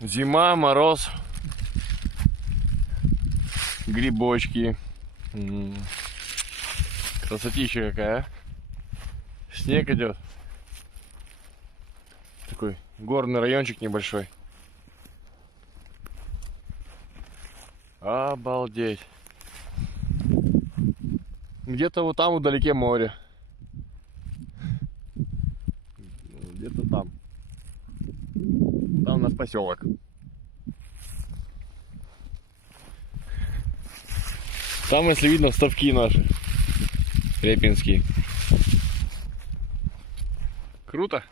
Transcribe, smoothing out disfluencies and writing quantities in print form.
Зима, мороз, грибочки. Красотища какая, а? Снег идет. Такой горный райончик небольшой. Обалдеть. Где-то вот там вдалеке море. Где-то там. Там у нас поселок. Там, если видно, ставки наши. Репинские. Круто.